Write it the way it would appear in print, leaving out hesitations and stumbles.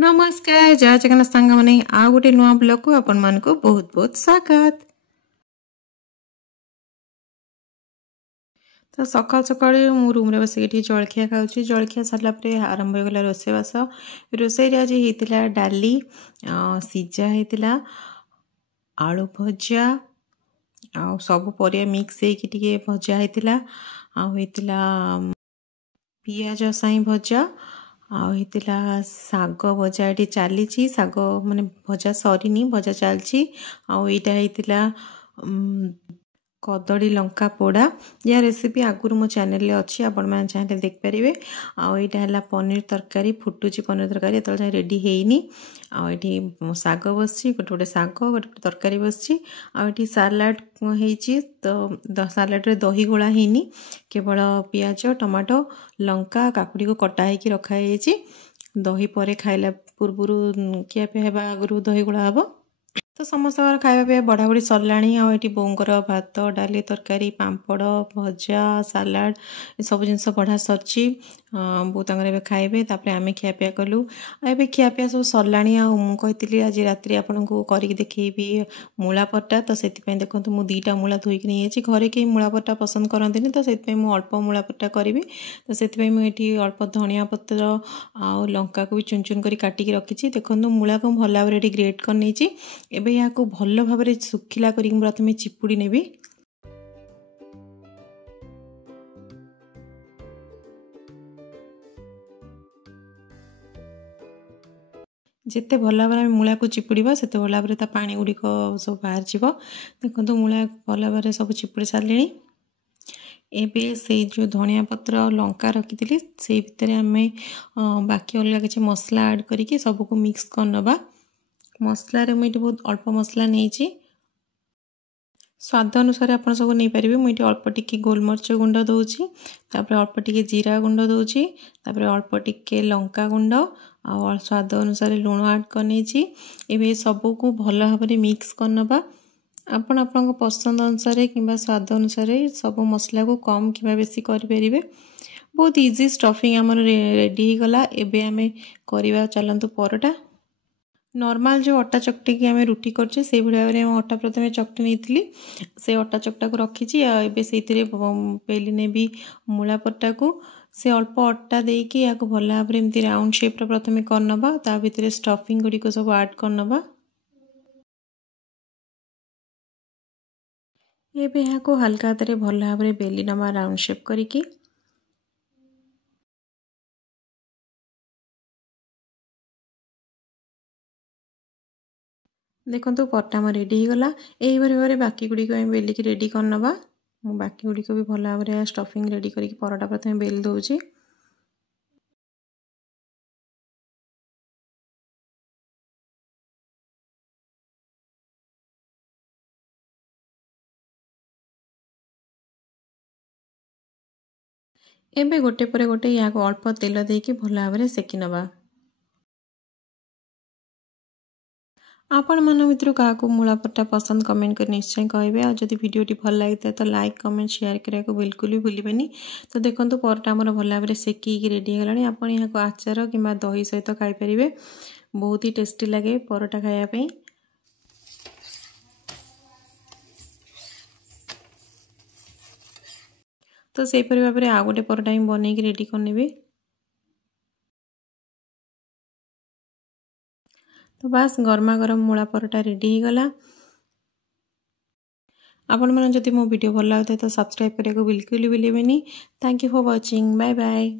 नमस्कार जय जगन्नाथ सांग मैंने आ गोटे नुआ ब्लॉग को आपण मान को बहुत बहुत स्वागत। तो सकाल सकाल मु रूम रे बस जलखिया खाऊँ जलखिया सारा आरंभ हो गला रोषेबास रोषे आज होता डाली सीझा होता आलू भजा आ सब परिया मिक्स होती भजा होता पियाज साई भजा आईला साग भजा ये चली साग माने भजा सरीनी भजा चलची आईटा कदली लंका पोड़ा या रेसिपी आगुरी मो चैनल रे अच्छी आपण मैंने चाहे देखिपारे आईटा पनीर तरकारी फुटुची पनीर तरकारी जो रेडी होनी आईटी साग बस गोटे गोटे साग गोटे तरकारी बस सालाड होती तो सालाड रे दही गोला होनी केवल पियाज टमाटो लंका काकुड़ी को कटा होकर रखाई दही पर खाइला पूर्व खियापिया होगा आगु दही गोला हम तो समस्त खाଇବା पिया बढ़ा बढ़ी सरलाणी आठी बोंगर भात डाली तरकारी पांपड़ भजा सालाड सब जिन बढ़ा सरची बो खाइबे तापर आमे खियापिया कलु ए खियापिया सब सरलाणी कही आज रात्रि आपन को करके देखी मूला परटा तो से देखो मु दीटा मूला धोईक नहीं घरे कहीं मूला परटा पसंद करते तो से अल्प मूला परटा करी तो से मुझे अल्प धनिया पत्र आ लंका को भी चुन चुन कर काटिकी रखी देखो मूला को भल भाव ग्रेट कर नहीं एबे या को भल भाव सुखिला करी प्रथम चिपुड़ी नेबी जिते भल भाव मूला को चिपुड़ा से भल भाव पानी गुड़िक सब बाहर जाव देखो मूला भल भाव सब चिपुड़ी सारे एबे से जो धनिया पत्र लंका रखी से भितर आम बाकी अलग किसी मसला ऐड करके सबको मिक्स कर नवा मसलार मुझे बहुत अल्प मसला नहीं स्वाद अनुसार आप सब नहीं पारे मुझे अल्प टिके गोलमरिच गुंड दूची अल्प टिके जीरा गुंड दूची अल्प टिके लंका गुंड आ स्वाद अनुसार लुण ऐड कर सबको भल भाव मिक्स कर नवा आपण पसंद अनुसार कि स्वाद अनुसार सब मसला को कम कि बेसी करें बहुत इजी स्टफिंग आम रेडी हो गला एबे आमे करवा चलतु परोटा नॉर्मल जो अटा चकटी की आम रुटी करछे से भाव में अटा प्रथम चकटी नहीं से अटा चकटा को रखी से बेली ने भी मूला पट्टा को से अल्प अटा देकी या भल भाव एमती राउंड शेप्र प्रथम करनबा ता भितर स्टफिंग गुड़ी को सब ऐड करनबा एबे यहाँ को हल्का हाथ भल भाव बेली नवा राउंड शेप करिकी देखो पट्टा मोर रेडी हो गला यही भाव बाकी गुड़िक बेलिकी रेडी करनबा बाकी गुड़िक भी भल भाव स्टफिंग रेडी करके परोटा प्रथम बेल दूची एबे गोटे पर गोटे या अल्प तेल देकी भल भाव सेकी नबा आपण मन भितर क्या मूला पट्टा पसंद कमेंट कर निश्चय कहे और जब वीडियोटी भल लगी तो लाइक कमेंट शेयर करने को बिल्कुल भी भूलें तो देखो परोटा आमर भल भाव सेकिक रेडी है आप यहाँ आचार कि दही सहित खाईपारे बहुत ही टेस्टी लगे परोटा खायापी तो से भाव में आउ गोटे परोटा बनई रेडी करने तो बस गरमा गरम मूला परोटा रेडी हो गला आपण मैंने जब मो वीडियो भल लगे तो सब्सक्राइब करने को बिल्कुल भी भूलें thank you for watching bye bye.